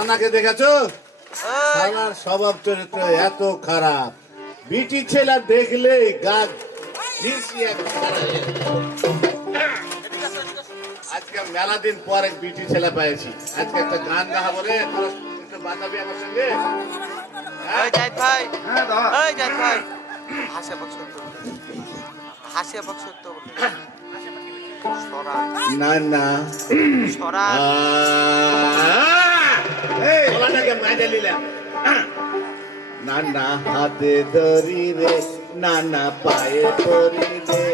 ওনাকে দেখেছ? আমার স্বভাব চরিত্র এত খারাপ। বিটি ছেলা দেখলে গা আজকে মেলা দিন পর এক বিটি ছেলে পেয়েছি আজকে একটা গান তোরা একটু বাজাবি আমার সঙ্গে। হ্যাঁ? হ্যাঁ, না না। সরা এই গলাটাকে মেজে নিলাম নানা হাতে ধরি রে নানা পায়ে পরি রে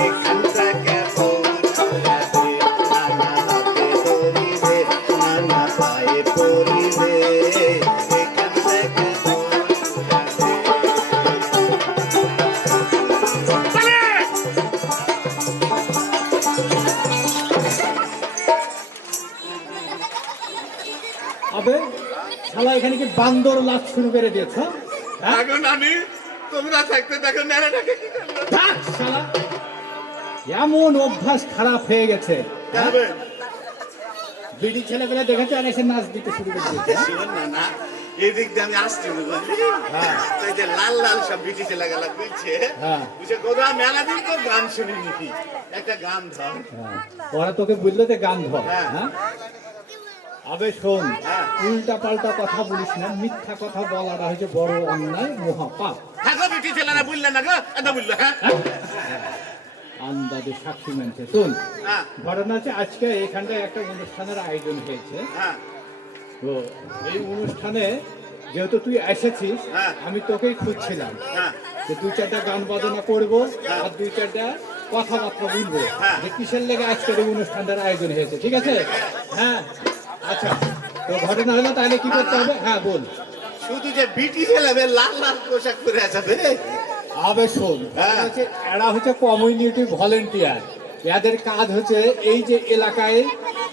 এখানটা কেমন বান্দর লাচ শুরু করে দিয়েছ হ্যাঁ? দেখো নানি তোমরা থাকতে দেখো নেড়াটাকে কি করল থাক শালা এমন অভ্যাস খারাপ হয়ে গেছে হ্যাঁ? বিড়ি ছেলেবেলা দেখেছে আর এসে নাচ দিতে শুরু করে দিয়েছে হ্যাঁ? না না এদিক দিয়ে আমি আসছি হ্যাঁ। যে লাল লাল সব বিটি ছেলে গেলা বুঝছে হ্যাঁ। বুঝে মেলা দিন তো গান শুনি নাকি একটা গান ধর হ্যাঁ। ওরা তোকে বুঝলো যে গান ধর হ্যাঁ। হ্যাঁ আবে শোন হ্যাঁ। উল্টা পাল্টা কথা বলিস না মিথ্যা কথা বলাটা হচ্ছে বড় অন্যায় মহাপাপ। হ্যাঁ গো বিটি ছেলেরা বুঝলেন না গো? এটা বুঝলো হ্যাঁ? আন্দাজে সাক্ষী মানছে। শোন হ্যাঁ। ঘটনা আছে আজকে এখানটায় একটা অনুষ্ঠানের আয়োজন হয়েছে। হ্যাঁ। তো এই অনুষ্ঠানে যেহেতু তুই এসেছিস হ্যাঁ। আমি তোকেই খুঁজছিলাম। হ্যাঁ। যে দুই চারটা গান বাজনা করব আর দুই চারটা কথাবার্তা বলব। হ্যাঁ। যে কিসের লেগে আজকের এই অনুষ্ঠানটার আয়োজন হয়েছে ঠিক আছে? হ্যাঁ। আচ্ছা তো ঘটনা হলো তাহলে কি করতে হবে হ্যাঁ বল শুধু যে বিটি ছেলে লাল লাল পোশাক পরে আছে বে আবে শোন হ্যাঁ। হচ্ছে এরা হচ্ছে কমিউনিটি ভলেন্টিয়ার এদের কাজ হচ্ছে এই যে এলাকায়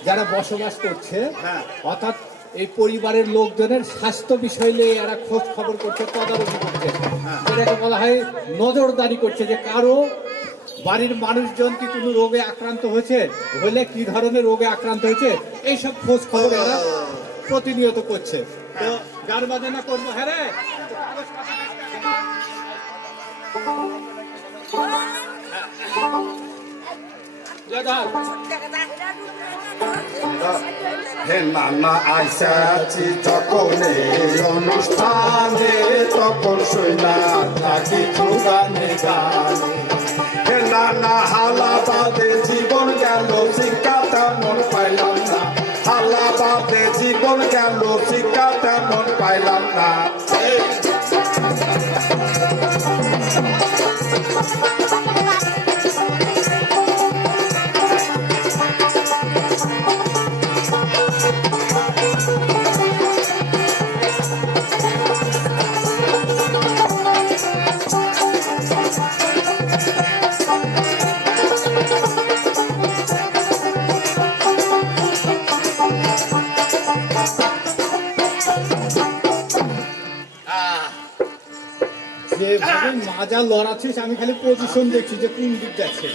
যারা বসবাস করছে হ্যাঁ। অর্থাৎ এই পরিবারের লোকজনের স্বাস্থ্য বিষয় নিয়ে এরা খোঁজ খবর করছে তদারকি করছে হ্যাঁ। যেটাকে বলা হয় নজরদারি করছে যে কারও বাড়ির মানুষজন কি কোনো রোগে আক্রান্ত হয়েছে? হলে কি ধরনের রোগে আক্রান্ত হয়েছে? এইসব খোঁজ খবর এরা প্রতিনিয়ত করছে। তো গান বাজনা করব হ্যাঁ রে? অনুষ্ঠানে তখন শুনা থাকি গানে। গানে হে নানা হালাবাদে জীবন গেল, শিক্ষা তেমন পাইলাম না। হালাবাদে জীবন গেল, শিক্ষা তেমন পাইলাম না। যেভাবে মাজা লড়াচ্ছিস আমি খালি পজিশন দেখছি যে কোন দিক যাচ্ছে।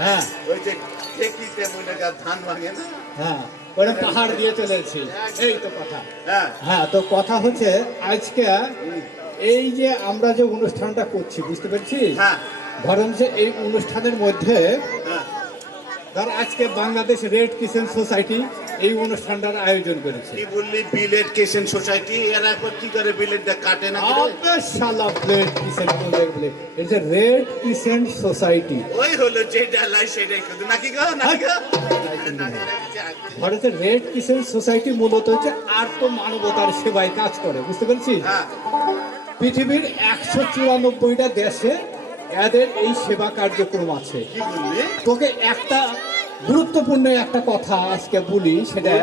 হ্যাঁ। ওই যে ঠেকিতে মনে ধান ভাঙে না? হ্যাঁ ওটা পাহাড় দিয়ে চলে এসেছি। এই তো কথা। হ্যাঁ। হ্যাঁ তো কথা হচ্ছে আজকে এই যে আমরা যে অনুষ্ঠানটা করছি বুঝতে পেরেছিস? হ্যাঁ। ধরেন যে এই অনুষ্ঠানের মধ্যে হ্যাঁ। ধর আজকে বাংলাদেশ রেড কিচেন সোসাইটি এই অনুষ্ঠানটার আয়োজন করেছে। কি বললি? বিলেট কেশন সোসাইটি এরা একবার কি করে বিলেটটা কাটে না? আবে শালা রেড কিচেন বলে এই যে রেড কিচেন সোসাইটি। ওই হলো যেটা লাই সেটাই শুধু নাকি গো? নাকি গো? ভারতের রেড কিচেন সোসাইটি মূলত হচ্ছে আর্ত মানবতার সেবায় কাজ করে বুঝতে পেরেছিস? হ্যাঁ। পৃথিবীর একশো চুরানব্বইটা দেশে এদের এই সেবা কার্যক্রম আছে। কি বললি? তোকে একটা গুরুত্বপূর্ণ একটা কথা আজকে বলি সেটা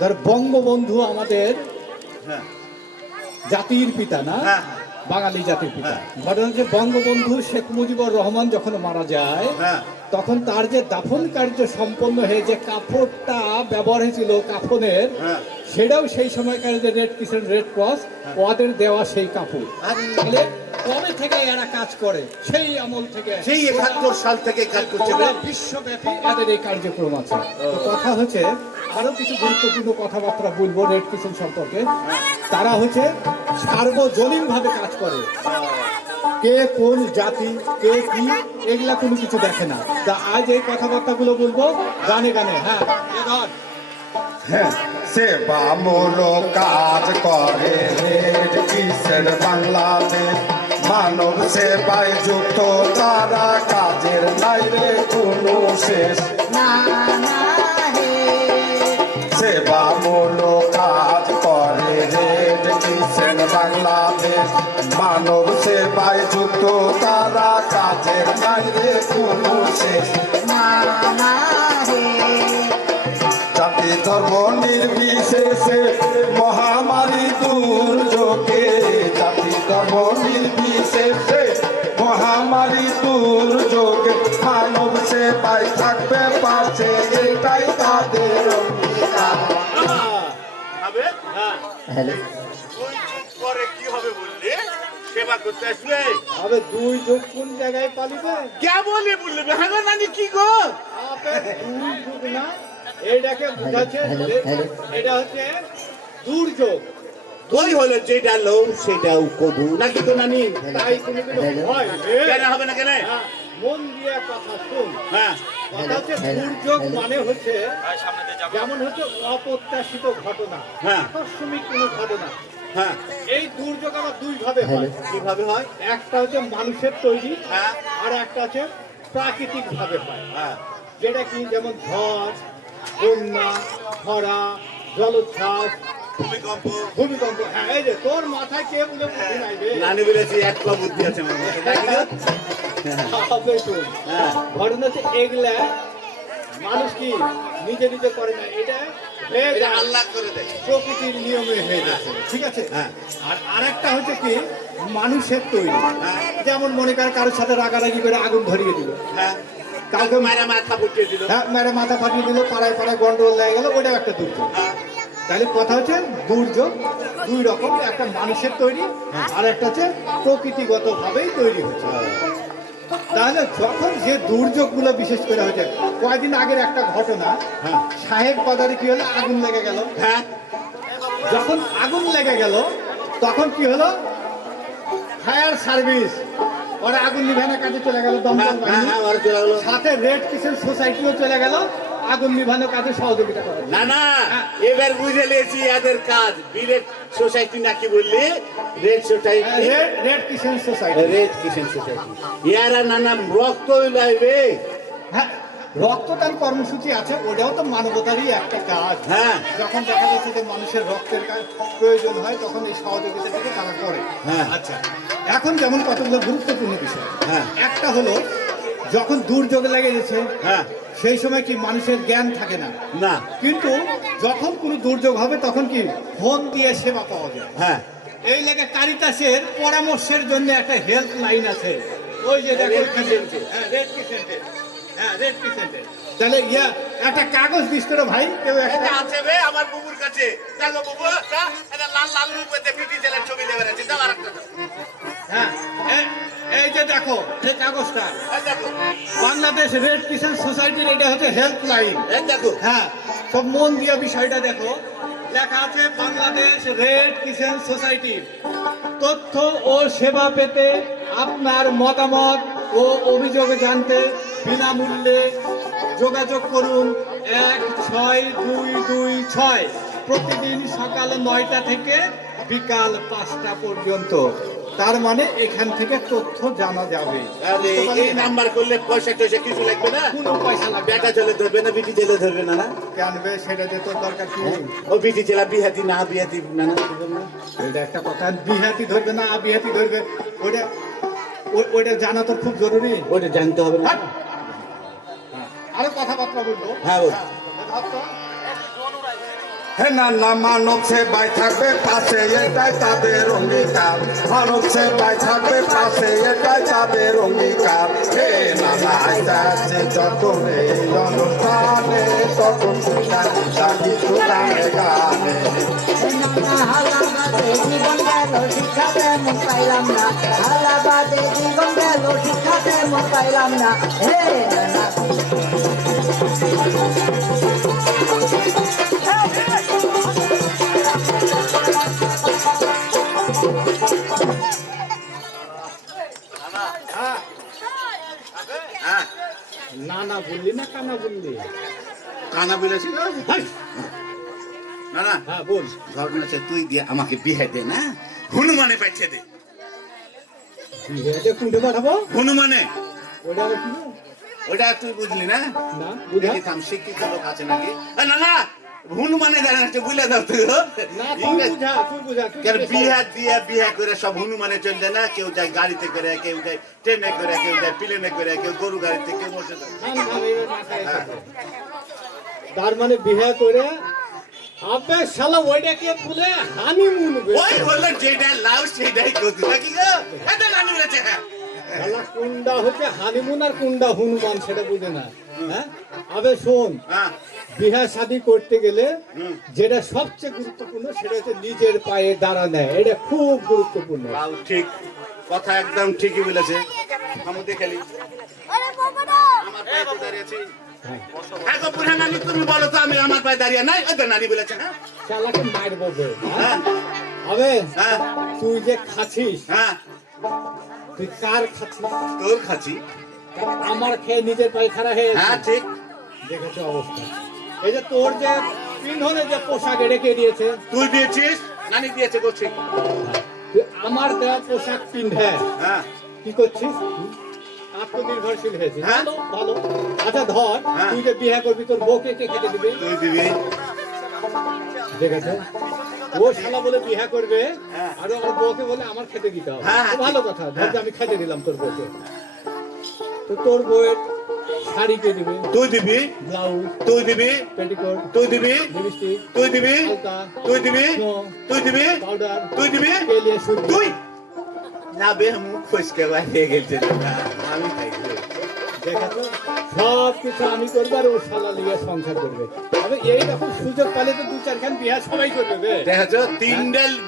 ধর বঙ্গবন্ধু আমাদের হ্যাঁ জাতির পিতা না হ্যাঁ। বাঙালি জাতির পিতা হ্যাঁ। ঘটনা হচ্ছে বঙ্গবন্ধু শেখ মুজিবুর রহমান যখন মারা যায় হ্যাঁ। তখন তার যে দাফন কার্য সম্পন্ন হয়ে যে কাপড়টা ব্যবহার হয়েছিল কাফনের হ্যাঁ। সেটাও সেই সময়কার যে রেড কিষেন রেড ক্রস ওদের দেওয়া সেই কাপড়। তাহলে কবে থেকে এরা কাজ করে? সেই আমল থেকে। সেই একাত্তর সাল থেকে কাজ করছে। বিশ্বব্যাপী এদের এই কার্যক্রম আছে। তো কথা হচ্ছে আরও কিছু গুরুত্বপূর্ণ কথাবার্তা বলব রেড কিচেন সম্পর্কে। তারা হচ্ছে সার্বজনীন ভাবে কাজ করে। কে কোন জাতি কে কি এগুলা কোনো কিছু দেখে না। তা আজ এই কথাবার্তাগুলো বলব গানে গানে হ্যাঁ। হ্যাঁ সেবামূলক কাজ করে রেড কিসের বাংলাদেশ মানব সেবায় যুক্ত, তারা কাজের নাই রে কোনো শেষ সেবামূলক কাজ করে রেড কিসেন বাংলাদেশ। মানব সেবায় যুক্ত, তারা কাজের নাই রে কোনো শেষ জাতি ধর্ম নির্বিশেষে মহামারী দুর্যোগে মহামারী দুর্যোগে মানব সেবায় থাকবে পাশে এটাই তাদের। হ্যাঁ পরে কি হবে বললে সেবা করতে আসবে আবে দুই যোগ কোন জায়গায় পালিবে? কে বলে বললে? হ্যাঁ গো নানি কি গো? আবে দুই যোগ না বুঝাচ্ছে এটা হচ্ছে দুর্যোগ। ওই হলো যেটা সেটাও কদু নাকি তো নানি? তাই কোনো কিছু হয় কেন হবে না কেন? হ্যাঁ, মন দিয়ে কথা শুন। হ্যাঁ। দুর্যোগ মানে হচ্ছে যেমন হচ্ছে অপ্রত্যাশিত ঘটনা। হ্যাঁ। আকস্মিক কোনো ঘটনা। হ্যাঁ। এই দুর্যোগ আবার দুই ভাবে হয়। কীভাবে হয়? একটা হচ্ছে মানুষের তৈরি হ্যাঁ। আর একটা হচ্ছে প্রাকৃতিক ভাবে হয়। হ্যাঁ। যেটা কি? যেমন ঝড় বন্যা খরা জলোচ্ছ্বাস ভূমিকম্প। ভূমিকম্প হ্যাঁ এই যে তোর মাথায় কে বলে বুদ্ধি নাই রে? নানি বলেছি এক বুদ্ধি আছে আমার মধ্যে, তাই কি? হবে তো। হ্যাঁ। ঘটনা হচ্ছে এগুলা মানুষ কি নিজে নিজে করে না এটা এটা আল্লাহ করে দেয়। প্রকৃতির নিয়মে হয়ে যাচ্ছে ঠিক আছে? হ্যাঁ। আর আরেকটা হচ্ছে কি মানুষের তৈরি। হ্যাঁ। যেমন মনে কর কারোর সাথে রাগারাগি করে আগুন ধরিয়ে দিল। হ্যাঁ। কাউকে মারা মাথা ফুটিয়ে দিল। হ্যাঁ মেরে মাথা ফাটিয়ে দিল পাড়ায় পাড়ায় গন্ডগোল লেগে গেল ওটাও একটা দুর্যোগ। হ্যাঁ। তাহলে কথা হচ্ছে দুর্যোগ দুই রকম একটা মানুষের তৈরি আর একটা হচ্ছে প্রকৃতিগত ভাবেই তৈরি হচ্ছে। তাহলে যখন যে দুর্যোগগুলো বিশেষ করে হচ্ছে কয়েকদিন আগের একটা ঘটনা হ্যাঁ। সাহেব বাজারে কি হলো? আগুন লেগে গেল। হ্যাঁ। যখন আগুন লেগে গেল তখন কি হলো? ফায়ার সার্ভিস ওরা আগুন নিভানোর কাজে চলে গেল দমকল হ্যাঁ হ্যাঁ হ্যাঁ সাথে রেড কিচেন সোসাইটিও চলে গেল। আগুন নিভানোর কাজে সহযোগিতা করে। না না এবার বুঝে নিয়েছি এদের কাজ। বিরেট সোসাইটি নাকি বললি? Red society red red kitchen society red Kisan society ইয়ারা নানা রক্ত লাগবে হ্যাঁ রক্তদান কর্মসূচি আছে ওটাও তো মানবতারই একটা কাজ। হ্যাঁ। যখন দেখা যাচ্ছে যে মানুষের রক্তের কাজ প্রয়োজন হয় তখন এই সহযোগিতাটাকে তারা করে। হ্যাঁ। আচ্ছা এখন যেমন কতগুলো গুরুত্বপূর্ণ বিষয়। হ্যাঁ। একটা হলো যখন দুর্যোগ লেগে গেছে হ্যাঁ। সেই সময় কি মানুষের জ্ঞান থাকে না? না। কিন্তু যখন কোনো দুর্যোগ হবে তখন কি ফোন দিয়ে সেবা পাওয়া যায়? হ্যাঁ। এই লেগে কারিতাসের পরামর্শের জন্য একটা হেল্প লাইন আছে। ওই যে Red Crescent-এ। হ্যাঁ রেড ক্রিসেন্টে হ্যাঁ রেড তাহলে ইয়া একটা কাগজ দিস তো রে ভাই কেউ একটা আছে বে আমার বুবুর কাছে। দেখো বুবু একটা এটা লাল লাল রূপে পিটি জেলার ছবি দেবে আছে দাও আরেকটা দাও হ্যাঁ এ- এই যে দেখো এই কাগজটা বাংলাদেশ রেড কিষেন সোসাইটির এটা হচ্ছে হেল্প লাইন দেখো। হ্যাঁ সব মন দিয়ে বিষয়টা দেখো। লেখা আছে বাংলাদেশ রেড কিষেন সোসাইটি। তথ্য ও সেবা পেতে আপনার মতামত ও অভিযোগ জানতে বিনামূল্যে যোগাযোগ করুন এক ছয় দুই দুই ছয়। প্রতিদিন সকাল নয়টা থেকে বিকাল পাঁচটা পর্যন্ত। তার মানে এখান থেকে তথ্য জানা যাবে? এই নাম্বার করলে পয়সা টয়সা কিছু লাগবে না? কোনো পয়সা লাগবে। বেটা জেলে ধরবে না বিটি জেলে ধরবে না না? জানবে সেটা যে তোর দরকার কি? ও বিটি জেলা বিহাতি না বিহাতি না না এটা একটা কথা। বিহাতি ধরবে না বিহাতি ধরবে। ওটা ও- ওটা জানা তো খুব জরুরি। ওটা জানতে হবে না। হাট! আরও কথাবার্তা বলব। হ্যাঁ বল। ভাব তো। হে না না মানব সেবায় থাকবে পাশে, এটাই তাদের অঙ্গীকার। মানব সেবায় থাকবে পাশে, এটাই তাদের অঙ্গীকার। হে না না আইতাছে যখন এই অনুষ্ঠানে, তখন ডাকি গানে। গানে জীবন গেল, শিক্ষা তেমন পাইলাম না। হালাবাদে জীবন গেল, শিক্ষা তেমন পাইলাম না। হে না কানা বলেছি না না হ্যাঁ বল। তুই দিয়ে আমাকে বিয়ে দে না? হনুমানে পাঠিয়ে দে। পাঠাবো? হনুমানে। ওটা তুই বুঝলি না? থাম শিক্ষিত লোক আছে নাকি? না না হনুমানে আছে বুঝলে দাও তুই বিয়া দিয়ে বিয়া করে সব হনুমানে চলে না? কেউ যায় গাড়িতে করে কেউ যায় ট্রেনে করে কেউ যায় প্লেনে করে কেউ গরু গাড়িতে কেউ বসে তার মানে বিয়ে করে আবে শালা ওইটাকে বলে? হানিমুন ওই বলল যেটা লাউ সেটাই করতে নাকি গো? এটা নানি বলেছে হ্যাঁ। শালা কুন্ডা হচ্ছে হানিমুন আর কুন্ডা হনুমান সেটা বুঝে না। হ্যাঁ? আবে শোন হ্যাঁ। বিয়া শাদী করতে গেলে যেটা সবচেয়ে গুরুত্বপূর্ণ সেটা হচ্ছে নিজের পায়ে দাঁড়ানো এটা খুব গুরুত্বপূর্ণ। ঠিক। কথা একদম ঠিকই বলেছে। আমি দেখালি আমার পায়ে তো হ্যাঁ। হ্যাঁ গো বুড়া নানি তুমি বলো তো আমি আমার পায়ে দাঁড়িয়ে নাই? ওই তো বলেছে হ্যাঁ? শালাকে মারব হ্যাঁ। আবে হ্যাঁ। তুই যে খাচ্ছিস হ্যাঁ। তুই কার খাচ্ছিস? তোর খাচ্ছি। আমার খেয়ে নিজের পায়ে খাড়া হয়ে হ্যাঁ ঠিক। দেখেছ অবস্থা। এই যে তোর যে পিন্ধনে যে পোশাক রেখে দিয়েছে। তুই দিয়েছিস? নানি দিয়েছে করছি আমার দেওয়া পোশাক পিন্ধে। হ্যাঁ। কি করছিস? আত্মনির্ভরশীল হয়েছিস হ্যাঁ। ভালো। আচ্ছা ধর হ্যাঁ। তুই যে বিয়ে করবি তোর বউকে কে খেতে দিবি? তুই দিবি। দেখেছ ও শালা বলে বিয়ে করবে হ্যাঁ। আর ওর বউকে বলে আমার খেতে দিতে হবে। হ্যাঁ, ভালো কথা ধর। আমি খেতে দিলাম তোর বউকে। তো তোর বউয়ের শাড়ি কে দিবে? তুই দিবি। ব্লাউজ। তুই দিবি। পেটিকোট। তুই দিবি। লিপস্টিক। তুই দিবি। তুই দিবি। নো, তুই দিবি। পাউডার। তুই দিবি। তুই। না বে মুখ ফসকে বাইরে গেছে। দেখাতো সব কিছু আমি করব আর ও সংসার করবে। তবে সুযোগ তো দু চারখান বিয়া সবাই করবে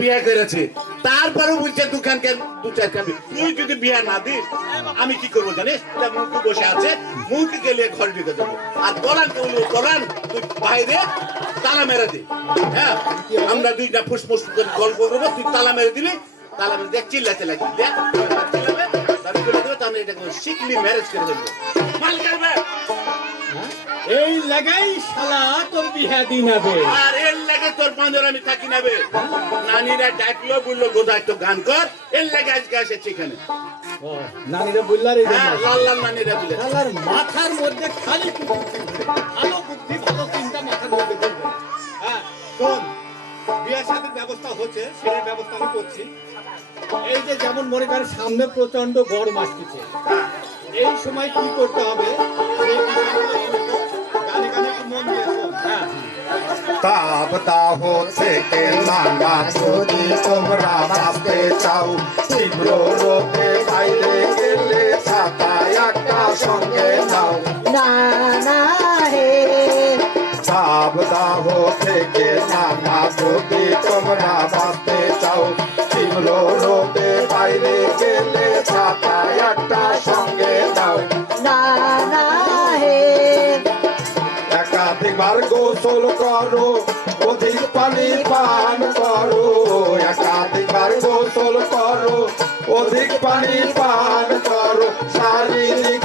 বিয়ে করেছে। তারপরে বলছে কেন দু চার কান তুই যদি বিয়ে না দিস, আমি কি করব জানিস? মুখে বসে আছে, মুখে গেলে ঘরে ঢুকে দেবো। আর কলান কে বলব? কলান তুই বাইরে তালা মেরে দে। হ্যাঁ? আমরা দুইটা ফুসফুস করে গল্প করব, তুই তালা মেরে দিবি তালা মেরে দেখ চিল্লাতে লাগবি দেখ। বলে এটা শিখলি ম্যারেজ করে দেবো। মাল করবে হ্যাঁ? এই লাগাই শালা তোর বিহা দিন হবে। আর এর লাগে তোর পাঁজর আমি থাকি নেবে নানিরা ডাকলো বলল গোদা একটু গান কর। এর লাগে আজকে এসেছি এখানে। নানিরা বললার এই হ্যাঁ লাল লাল নানিরা বলে শালার মাথার মধ্যে খালি ভালো বুদ্ধি ভালো চিন্তা মাথার মধ্যে হ্যাঁ শোন বিয়ের সাথে ব্যবস্থা হচ্ছে সেই ব্যবস্থা আমি করছি। এই যে যেমন মনে করেন সামনে প্রচণ্ড গরম আসতেছে এই সময় কি করতে হবে? হ্যাঁ। তাপ দাহ থেকে নানা যদি তোমরা বাঁচতে চাও তীব্র রোগে বাইরে গেলে ছাতা একটা সঙ্গে নাও। না না হে তাপ থেকে নানা যদি তোমরা বাঁচতে চাও তীব্র রোগে বাইরে গেলে একটা সঙ্গে না একাধিকবার গোসল করো অধিক পানি পান করো একাধিকবার গোসল করো অধিক পানি পান করো, শারীরিক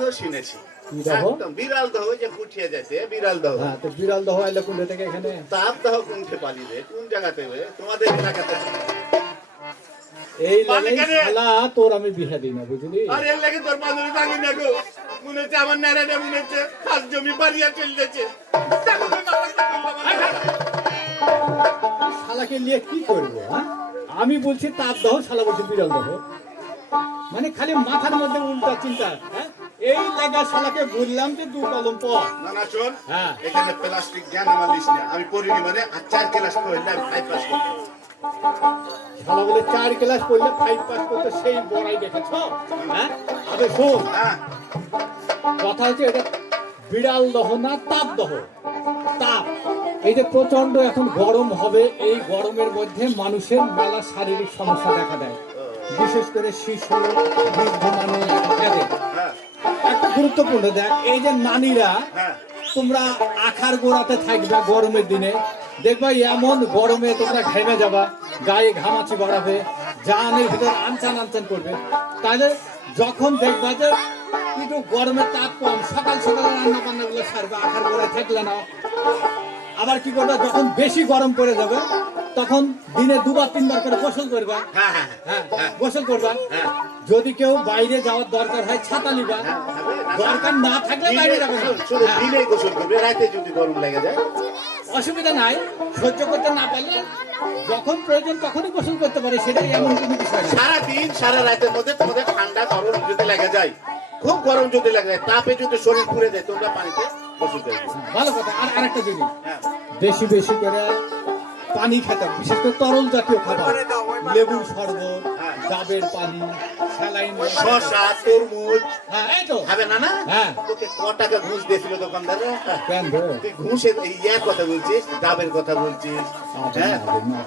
দহ শুনেছি। দহ? একদম বিড়াল দহ যে বিড়াল দহ। হ্যাঁ তো বিড়াল দহ এলে কোনটা থেকে এখানে? তাপ দহ কোনকে পালিবে? কোন জায়গাতে হবে? তোমাদের এলাকাতে। এই মানে লাগে শালা তোর আমি বিহা দিই না বুঝলি? আর এর লাগে তোর পাঁজরে থাকি না গো। মনে হচ্ছে আমার ন্যাড়াটা মনে হচ্ছে খাস জমি বাড়িয়া চলতেছে শালাকে নিয়ে কি করব হ্যাঁ? আমি বলছি তার দহ শালা বলছি বিড়াল দহ। মানে খালি মাথার মধ্যে উল্টা চিন্তা হ্যাঁ? এই লাগা শালাকে বললাম যে দু কলম পর। না না শোন হ্যাঁ। এখানে প্লাস্টিক জ্ঞান আমার লিস না আমি পড়িনি মানে আর চার ক্লাস পড়লে আমি ফাইভ পাস করতাম। শালা বলে চার ক্লাস পড়লে ফাইভ পাস করতে সেই বড়াই দেখেছ? হ্যাঁ? আরে শোন। হ্যাঁ। কথা হচ্ছে এটা বিড়াল দহ না তাপ দহ? তাপ। এই যে প্রচণ্ড এখন গরম হবে এই গরমের মধ্যে মানুষের মেলা শারীরিক সমস্যা দেখা দেয়। বিশেষ করে শিশু বৃদ্ধ মানুষ একটা গুরুত্বপূর্ণ দেখ এই যে নারীরা হ্যাঁ। তোমরা আখার গোড়াতে থাকবা গরমের দিনে। দেখবা এমন গরমে তোমরা ঘেমে যাবা গায়ে ঘামাচি বাড়াবে জানের ভিতর আনচান আনচান করবে। তাহলে যখন দেখবা যে একটু গরমের তাপ কম সকাল সকাল রান্না বান্না গুলো সারবে আখার গোড়ায় থাকলে না। আবার কি করবে? যখন বেশি গরম পড়ে যাবে তখন দিনে দুবার তিনবার করে গোসল করবা। হ্যাঁ হ্যাঁ হ্যাঁ গোসল করবা। যদি কেউ বাইরে যাওয়ার দরকার হয় ছাতা নিবা। দরকার না থাকলে বাইরে যাবে। দিনে গোসল করবে রাতে যদি গরম লেগে যায়। অসুবিধা নাই সহ্য করতে না পারলে যখন প্রয়োজন তখনই গোসল করতে পারে সেটাই এমন কোনো বিষয় সারা দিন সারা রাতের মধ্যে তোমাদের ঠান্ডা গরম যদি লেগে যায় খুব গরম যদি লেগে যায় তাপে যদি শরীর পুড়ে যায় তোমরা পানিতে ভালো কথা আর আরেকটা জিনিস। বেশি বেশি করে পানি খেতে বিশেষ করে তরল জাতীয় খাবার। লেবুর শরবত হ্যাঁ। ডাবের পানি স্যালাইন শশা তরমুজ। হ্যাঁ এই তো। খাবে না না? হ্যাঁ। তোকে ক টাকা ঘুষ দিয়েছিল দোকানদার? কেন তুই ঘুষের কথা বলছিস ডাবের কথা বলছিস হ্যাঁ?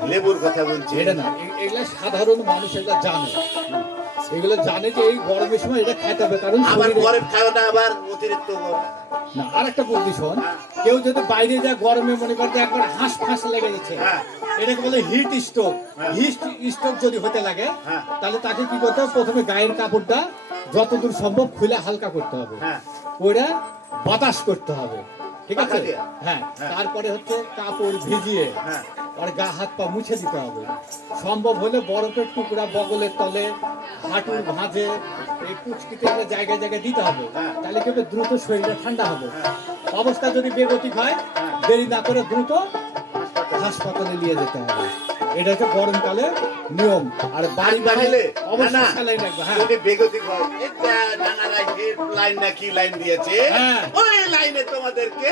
লেবুর কথা বলছিস। এটা না এগুলা সাধারণ মানুষ এগুলা জানে। এগুলো জানে যে এই গরমের সময় এটা খেতে হবে কারণ আবার গরম না আবার অতিরিক্ত গরম। না আর একটা বুদ্ধি শোন কেউ যদি বাইরে যায় গরমে মনে করতে একবার হাঁস ফাঁস লেগে গেছে হ্যাঁ। এটাকে বলে হিট স্ট্রোক হিট স্ট্রোক যদি হতে লাগে হ্যাঁ। তাহলে তাকে কি করতে হবে প্রথমে গায়ের কাপড়টা যতদূর সম্ভব খুলে হালকা করতে হবে হ্যাঁ। ওইটা বাতাস করতে হবে ঠিক আছে হ্যাঁ হ্যাঁ। তারপরে হচ্ছে কাপড় ভিজিয়ে হ্যাঁ। আর গা হাত পা মুছে দিতে হবে। সম্ভব হলে বরফের টুকরা বগলের তলে হাঁটুর ভাঁজে এই কুচকিতে জায়গায় জায়গায় দিতে হবে। তাহলে কি হবে? দ্রুত শরীরটা ঠান্ডা হবে। অবস্থা যদি বেগতিক হয় দেরি না করে দ্রুত হাসপাতালে নিয়ে যেতে হবে। এটা হচ্ছে গরমকালে নিয়ম। আর বাড়ি আর তাহলে বাড়ি অবশ্যই হ্যাঁ। যদি বেগতিক হয়, এটা নানারা লাইন না কি লাইন দিয়েছে? হ্যাঁ। ওই লাইনে তোমাদেরকে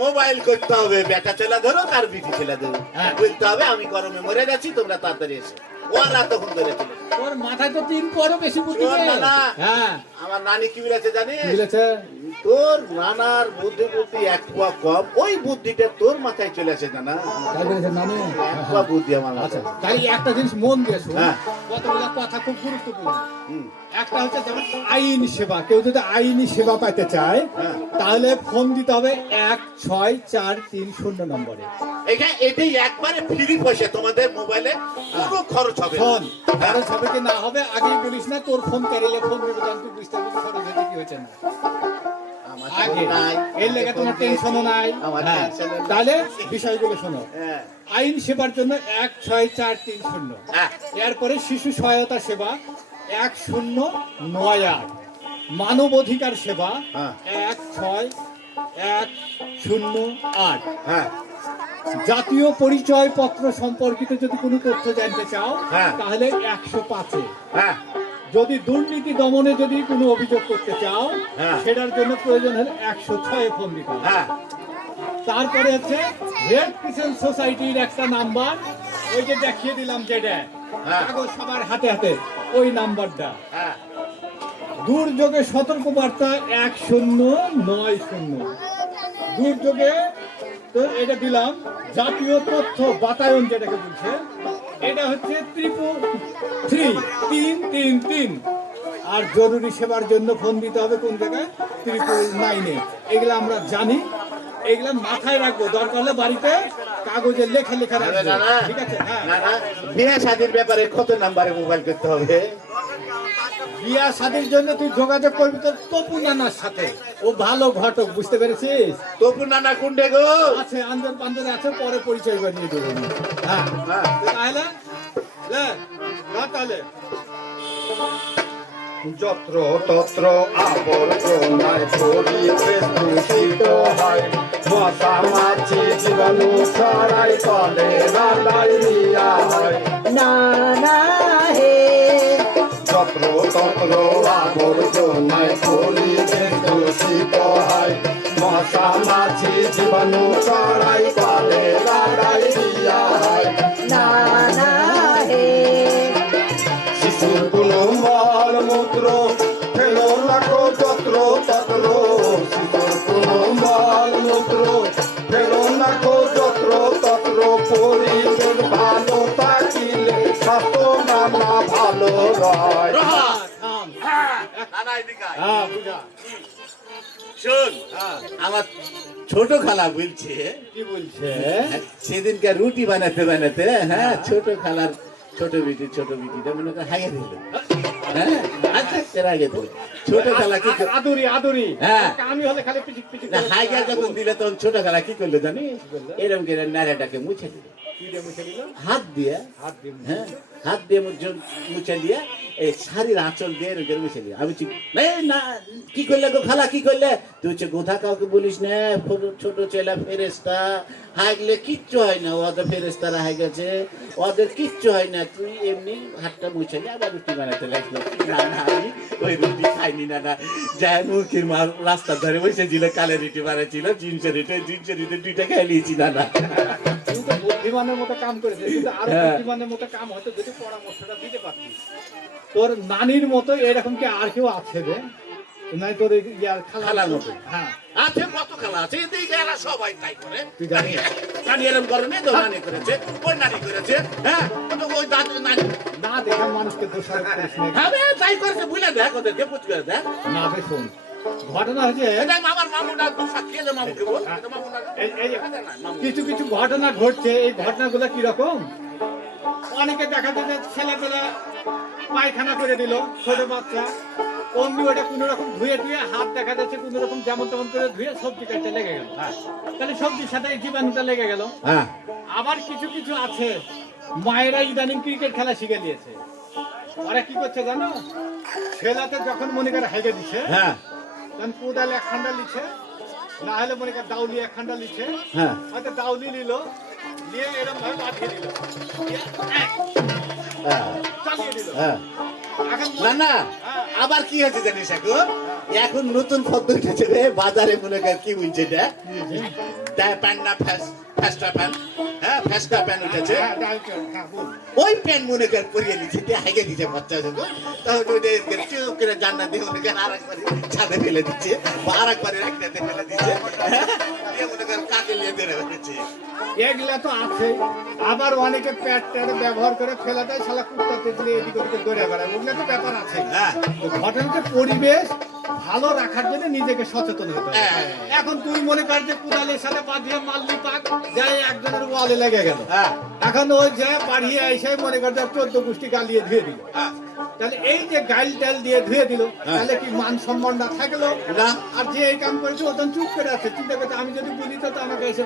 মোবাইল করতে হবে বেটা ছেলা ধরো আর বিটি ছেলা ধরো। হ্যাঁ। বলতে হবে আমি গরমে মরে যাচ্ছি তোমরা তাড়াতাড়ি এসে। ওরা তখন ধরে চলে তোর মাথায় তো তিন পরও বেশি বুদ্ধি। হ্যাঁ। আমার নানি কি বলেছে জানিস? তোর নানার বুদ্ধি বুদ্ধি এক পোয়া কম ওই বুদ্ধিটা তোর মাথায় চলে আসে জানা। নানি? এক পোয়া বুদ্ধি আমার আচ্ছা তাই একটা জিনিস মন দিয়ে শুন। হ্যাঁ। কতগুলো কথা খুব গুরুত্বপূর্ণ। হুম। একটা হচ্ছে যেমন আইন সেবা। কেউ যদি আইনি সেবা পাইতে চায় হ্যাঁ। তাহলে ফোন দিতে হবে এক ছয় চার তিন শূন্য নম্বরে। এটাই একবারে ফ্রি পয়সা তোমাদের মোবাইলে কোনো খরচ হবে ফোন। খরচ হবে কি না হবে আগেই বলিস না তোর ফোন কারিলে ফোন দেবে তখন তুই বুঝতে পারবি খরচ হয়েছে কি হয়েছে না। আগে। এর লেগে তোমার টেনশনও নাই। আমার হ্যাঁ। তাহলে বিষয়গুলো শোনো। হ্যাঁ। আইন সেবার জন্য এক ছয় চার তিন শূন্য। হ্যাঁ। এরপরে শিশু সহায়তা সেবা এক শূন্য নয় আট। মানব অধিকার সেবা হ্যাঁ। এক ছয় এক শূন্য আট। হ্যাঁ। জাতীয় পরিচয় পত্র সম্পর্কিত যদি কোনো তথ্য জানতে চাও হ্যাঁ। তাহলে একশো পাঁচে। হ্যাঁ। যদি দুর্নীতি দমনে যদি কোনো অভিযোগ করতে চাও হ্যাঁ। সেটার জন্য প্রয়োজন হলে একশো ছয়ে ফোন দিতে হ্যাঁ। তারপরে হচ্ছে রেড ক্রিসেন্ট সোসাইটির একটা নাম্বার। ওই যে দেখিয়ে দিলাম যেটা সবার হাতে হাতে। ওই নাম্বারটা। হ্যাঁ। দুর্যোগে সতর্ক বার্তা এক শূন্য নয় শূন্য। দুর্যোগে তো এটা দিলাম জাতীয় তথ্য বাতায়ন যেটাকে বলছে এটা হচ্ছে ত্রিপুর থ্রি তিন তিন তিন। আর জরুরি সেবার জন্য ফোন দিতে হবে কোন জায়গায়? ত্রিপুর নাইনে। এগুলো আমরা জানি এগুলো মাথায় রাখব। দরকার হলে বাড়িতে কাগজে লেখা লেখা ঠিক আছে? হ্যাঁ। বিয়ে শাদির ব্যাপারে কত নাম্বারে মোবাইল করতে হবে? বিয়া শাদির জন্য তুই যোগাযোগ করবি তো তপু নানার সাথে। ও ভালো ঘটক বুঝতে পেরেছিস? তপু নানা কুন্ডে গো? আছে আন্দর পান্দরে আছে পরে পরিচয় বানিয়ে দেবো। হ্যাঁ। হ্যাঁ। তাহলে লে, তাহলে। যত্র তত্র আবর্জনায় পরিবেশ দূষিত হয়। মশা মাছি জীবাণু ছড়াই তলে ডায়রিয়া হয়। না না হে। যত্র তত্র আবর্জনায় পরিবেশ দূষিত হয়। মশা মাছি জীবাণু ছড়াই তলে ডায়রিয়া মূত্র ফেলো যত্র তত্র শিশুর কোনো মল মূত্র ফেলো রাখো যত্র তত্র পরিবেশ ভালো থাকিলে স্বাস্থ্য নানা ভালো রয় শোন আমার ছোট খালা বলছে কি বলছে? সেদিনকে রুটি বানাতে বানাতে হ্যাঁ ছোট খালার ছোট বিটি ছোট বিটিটা মনে করে হাইয়ে দিল। হ্যাঁ? আচ্ছা এর আগে দিল ছোট খেলা কি আদুরি আদুরি। হ্যাঁ। আমি হলে খালি পিচিক পিচিক না করে যখন দিলে তখন ছোট খালা কি করল জানিস এরকম করে নাড়াটাকে মুছে দিল। হাত দিয়ে। হাত দিয়ে হ্যাঁ হাত দিয়ে মুছে দিয়ে এই শাড়ির আঁচল দিয়ে এরকম করে দিয়ে আমি না কি করলে গো খালা কি করলে? তুই হচ্ছে গোধা কাউকে বলিস না ছোট- ছোট ছেলা ফেরেস্তা হাগলে কিচ্ছু হয় না ওদের ফেরেস্তারা হাই গেছে। ওদের কিচ্ছু হয় না। তুই এমনি হাতটা মুছে দিয়ে আবার রুটি বানাতে লাগল। না না আমি ওই রুটি খাইনি না না। যাই মুখির মা রাস্তার ধারে বসেছিল কালে রুটি বানাচ্ছিল জিনসে রুটি জিনসে রুটি দুইটা খাই নিয়েছি না না। বুদ্ধিমানের মতো কাম করেছিস কিন্তু আরও হ্যাঁ। বুদ্ধিমানের মতো কাম হয়তো যদি পরামর্শটা দিতে পারতিস। তোর নানির মতো এরকম কি আর কেউ আছে রে? নাই তোর ইয়ার খালা খালার মতো? হ্যাঁ। আছে কত খেলা আছে। এদিকে এরা সবাই তাই করে। তুই জানিস? নানি এরম করে নি তো নানি করেছে ওই নানি করেছে হ্যাঁ? তো ওই দাদু নানি। না দেখে মানুষকে দোষারোপ করিস না হ্যাঁ তাই করেছে বুঝলে দেখ ওদেরকে পুচ করে দেখ। না বে শোন। ঘটনা হচ্ছে এই- এই মামু কিছু কিছু ঘটনা ঘটছে এই ঘটনাগুলো কি রকম অনেকে দেখা যায় ছেলেপেলা পায়খানা করে দিল ছোট বাচ্চা। অমনি ওটা কোনো রকম ধুয়ে ধুয়ে হাত দেখা যাচ্ছে কোনো রকম যেমন তেমন করে ধুয়ে সবজি কাটতে লেগে গেল তাহলে সবজির সাথে জীবাণুটা লেগে গেল। হ্যাঁ। আবার কিছু কিছু আছে মায়েরা ইদানিং ক্রিকেট খেলা শিখে দিয়েছে। ওরা কি করছে জানো? ছেলাতে যখন মনে করে হেগে দিছে হ্যাঁ। তখন কোদাল এক খান্ডা লিছে না হলে মনে কর দাউলি এক খান্ডা হ্যাঁ। হয়তো দাউলি নিল। নিয়ে এরকম ভাবে বাঁধিয়ে দিল। দিয়ে এক। হ্যাঁ। চালিয়ে দিল। হ্যাঁ। না না। আবার কি হয়েছে জানিস এখন এখন নতুন পদ্ধতি বাজারে মনে কর কি বলছে এটা? প্যান্ডা প্যান্ট ফ্যাস ফ্যাসটা হ্যাঁ ফ্যাসটা প্যান্ট উঠেছে। হ্যাঁ, হ্যাঁ। ওই প্যান্ট মনে কর পরিয়ে নিচ্ছে দিয়ে হাইকে দিচ্ছে বাচ্চা যখন তখন ওইটা চুপ করে দিয়ে মনে কর আরেকবার ছাদে ফেলে দিচ্ছে বা আরেকবার একটাতে ফেলে দিচ্ছে। দিয়ে মনে কর কাকে নিয়ে বেরো হচ্ছে এগুলা তো আছে আবার অনেকে প্যাট ট্যাট ব্যবহার করে ফেলা দেয় শালা কুত্তা তেতলে এদিক ওদিকে দৌড়ে বেড়ায়। ওগুলো তো ব্যাপার আছে। হ্যাঁ। ঘটনাতে পরিবেশ ভালো রাখার জন্য নিজেকে সচেতন হতে হবে। হ্যাঁ। এখন তুই মনে কর যে কুদালের সাথে বাঁধিয়ে মারলি পাক যাই একজনের ওয়ালে লেগে গেল। হ্যাঁ। এখন ওই যে বাড়িয়ে এসে মনে কর যে চোদ্দ গোষ্ঠী গালিয়ে ধুয়ে দিল। হ্যাঁ। তাহলে এই যে গাইল টাইল দিয়ে ধুয়ে দিল তাহলে কি মান সম্মান না থাকল? না। আর যে এই কাম করেছে ওতন চুপ করে আছে। চিন্তা করছে আমি যদি বলি তো আমাকে এসে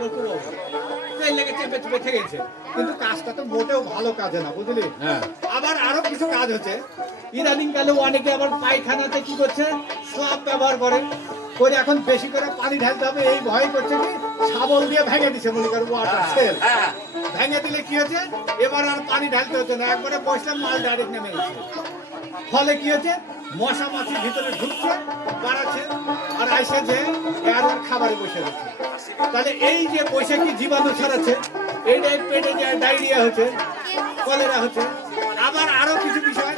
এই লেগে চেপে চেপে থেকেছে কিন্তু কাজটা তো মোটেও ভালো কাজে না বুঝলি? হ্যাঁ। আবার আরও কিছু কাজ হচ্ছে। ইদানিং কালে অনেকে আবার পায়খানাতে কি করছে? স্লাব ব্যবহার করে। করে এখন বেশি করে পানি ঢালতে হবে এই ভয় করছে কি? শাবল দিয়ে ভেঙে দিছে মনে করো ওয়াটার সেল ভেঙে দিলে কি হচ্ছে? এবার আর পানি ঢালতে হচ্ছে না একবারে বসলাম মাল ডাইরেক্ট নেমে গেছে ফলে কি হচ্ছে? মশা মাছি ভিতরে ঢুকছে বাড়াচ্ছে আর আইসে যে আর খাবারে বসে যাচ্ছে তাহলে এই যে বসে কি জীবাণু ছড়াচ্ছে এইটাই পেটে যে ডায়রিয়া হচ্ছে কলেরা হচ্ছে। আবার আরও কিছু বিষয়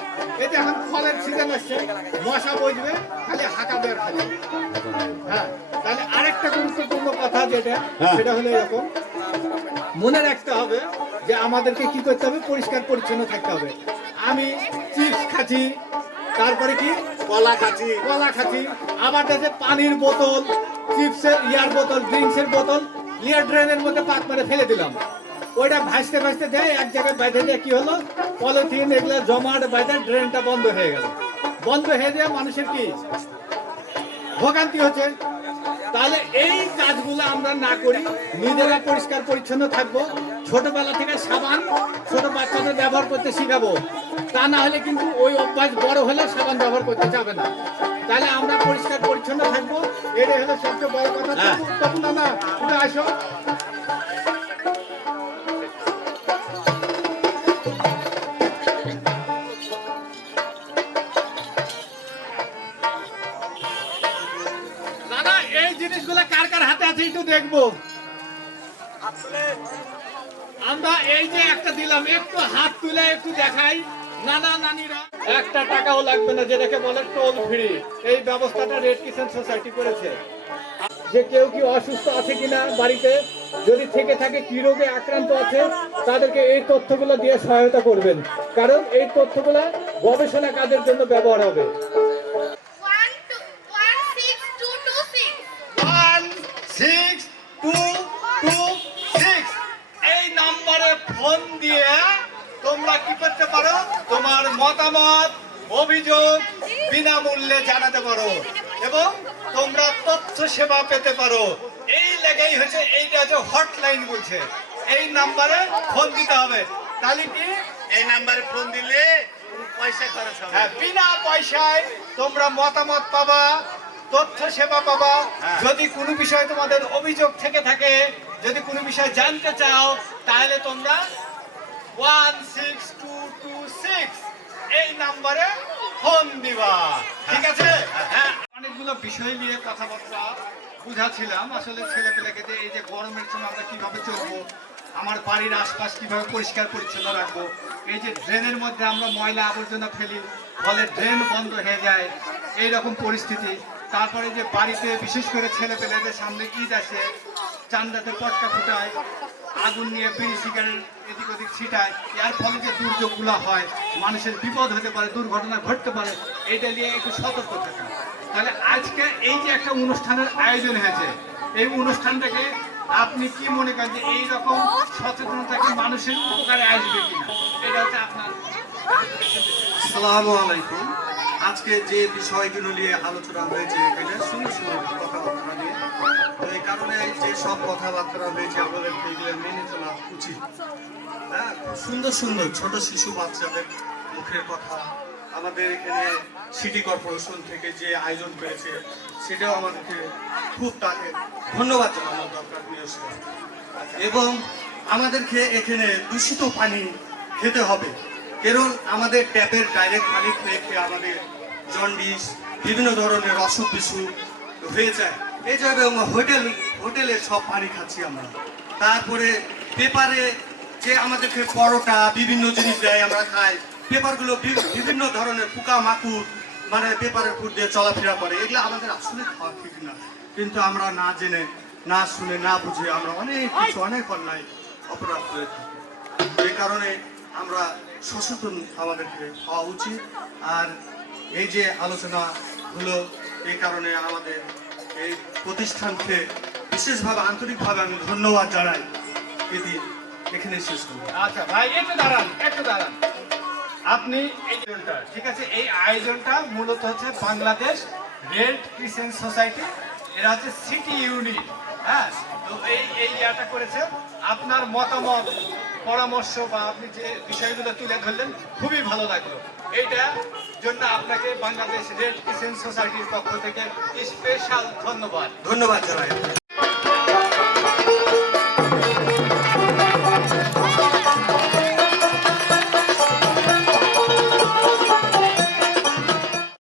যে এখন ফলের সিজন আসছে মশা বসবে খালি হাঁকা বের খালি। হ্যাঁ তাহলে আরেকটা গুরুত্বপূর্ণ কথা যেটা হ্যাঁ। সেটা হলো এরকম মনে রাখতে হবে যে আমাদেরকে কি করতে হবে? পরিষ্কার পরিচ্ছন্ন থাকতে হবে। আমি চিপস খাচ্ছি তারপরে কি? কলা খাচ্ছি। কলা খাচ্ছি। আবার দেখে পানির বোতল চিপসের ইয়ার বোতল ড্রিঙ্কসের বোতল ইয়ার ড্রেনের মধ্যে পাত মারে ফেলে দিলাম। ওইটা ভাসতে ভাসতে যায় এক জায়গায় বাইরে দিয়ে কি হলো? পলিথিন এগুলো জমাট বাইরে ড্রেনটা বন্ধ হয়ে গেল। বন্ধ হয়ে যায় মানুষের কি ভোগান্তি হচ্ছে? তাহলে এই কাজগুলো আমরা না করি নিজেরা পরিষ্কার পরিচ্ছন্ন থাকব ছোটবেলা থেকে সাবান ছোট বাচ্চাদের ব্যবহার করতে শিখাবো। তা না হলে কিন্তু ওই অভ্যাস বড় হলে সাবান ব্যবহার করতে যাবে না। তাহলে আমরা পরিষ্কার পরিচ্ছন্ন থাকব এটাই হলো সবচেয়ে বড় কথা। হ্যাঁ। তখন না না আসো। একটু দেখব। আমরা এই যে একটা দিলাম একটু হাত তুলে একটু দেখাই। নানা নানিরা একটা টাকাও লাগবে না যেটাকে বলে টোল ফ্রি। এই ব্যবস্থাটা রেড কিচেন সোসাইটি করেছে। যে কেউ কি অসুস্থ আছে কিনা বাড়িতে যদি থেকে থাকে কি রোগে আক্রান্ত আছে তাদেরকে এই তথ্যগুলো দিয়ে সহায়তা করবেন। কারণ এই তথ্যগুলো গবেষণা কাজের জন্য ব্যবহার হবে। দিয়ে তোমরা কি করতে পারো? তোমার মতামত অভিযোগ বিনামূল্যে জানাতে পারো এবং তোমরা তথ্য সেবা পেতে পারো। এই লেগেই হচ্ছে এইটা হচ্ছে হটলাইন বলছে। এই নাম্বারে ফোন দিতে হবে। তাহলে কি? এই নাম্বারে ফোন দিলে হ্যাঁ, বিনা পয়সায় তোমরা মতামত পাবা তথ্য সেবা পাবা। হ্যাঁ। যদি কোনো বিষয়ে তোমাদের অভিযোগ থেকে থাকে যদি কোনো বিষয় জানতে চাও তাহলে তোমরা one six two two six এই নাম্বারে দিবা। ঠিক আছে? হ্যাঁ অনেকগুলো বিষয় নিয়ে কথাবার্তা আসলে ছেলে পেলেকে যে এই যে গরমের আমরা চলবো, আমার বাড়ির আশপাশ কীভাবে পরিষ্কার পরিচ্ছন্ন রাখব, এই যে ড্রেনের মধ্যে আমরা ময়লা আবর্জনা ফেলি, ফলে ড্রেন বন্ধ হয়ে যায় এই রকম পরিস্থিতি। তারপরে যে বাড়িতে বিশেষ করে ছেলে পেলেদের সামনে ঈদ আসে, চান্দাতে পটকা ফুটায় আগুন নিয়ে বিড়ি এদিক ওদিক ছিটায়। এর ফলে যে দুর্যোগগুলো হয়, মানুষের বিপদ হতে পারে, দুর্ঘটনা ঘটতে পারে এটা নিয়ে একটু সতর্ক থাকা। তাহলে আজকে এই যে একটা অনুষ্ঠানের আয়োজন হয়েছে, এই অনুষ্ঠানটাকে আপনি কি মনে করেন যে এইরকম সচেতনতাকে মানুষের উপকারে আসবে কিনা? এটা হচ্ছে আপনার আসসালামু আলাইকুম। আজকে যে বিষয়গুলো নিয়ে আলোচনা হয়েছে এখানে সুন্দর সুন্দর কারণে যে সব কথাবার্তা হয়েছে আমাদের এগুলো মেনে চলা উচিত। হ্যাঁ খুব সুন্দর সুন্দর ছোট শিশু বাচ্চাদের মুখের কথা। আমাদের এখানে সিটি কর্পোরেশন থেকে যে আয়োজন করেছে, সেটাও আমাদেরকে খুব তাকে ধন্যবাদ জানানো দরকার নিয়েছে এবং আমাদেরকে এখানে দূষিত পানি খেতে হবে। কারণ আমাদের ট্যাপের ডাইরেক্ট পানি খেয়ে খেয়ে আমাদের জন্ডিস, বিভিন্ন ধরনের অসুখ বিসুখ হয়ে যায়। এই জন্য হোটেল, হোটেলে সব পানি খাচ্ছি আমরা। তারপরে পেপারে যে আমাদেরকে পরোটা, বিভিন্ন জিনিস দেয়, আমরা খাই। পেপারগুলো বিভিন্ন ধরনের পোকা মাকুড় মানে পেপারের উপর দিয়ে চলাফেরা করে। এগুলো আমাদের আসলে খাওয়া ঠিক না। কিন্তু আমরা না জেনে, না শুনে, না বুঝে আমরা অনেক কিছু, অনেক অন্যায় অপরাধ করে থাকি। এই কারণে আমরা সচেতন আমাদেরকে হওয়া উচিত। আর এই যে আলোচনা হলো এই কারণে আমাদের এই প্রতিষ্ঠানকে বিশেষভাবে আন্তরিকভাবে আমি ধন্যবাদ জানাই। এটি এখানে শেষ করব। আচ্ছা ভাই, একটু দাঁড়ান একটু দাঁড়ান। আপনি আয়োজনটা, ঠিক আছে? এই আয়োজনটা মূলত হচ্ছে বাংলাদেশ রেড ক্রিসেন্ট সোসাইটি, এরা হচ্ছে সিটি ইউনিট হ্যাঁ? তো এই এই ইয়াটা করেছে। আপনার মতামত পরামর্শ বা আপনি যে বিষয়গুলো তুলে ধরলেন, খুবই ভালো লাগল এইটা জন্য আপনাকে বাংলাদেশ রেড ক্রিসেন্ট সোসাইটির পক্ষ থেকে স্পেশাল ধন্যবাদ ধন্যবাদ জানাই।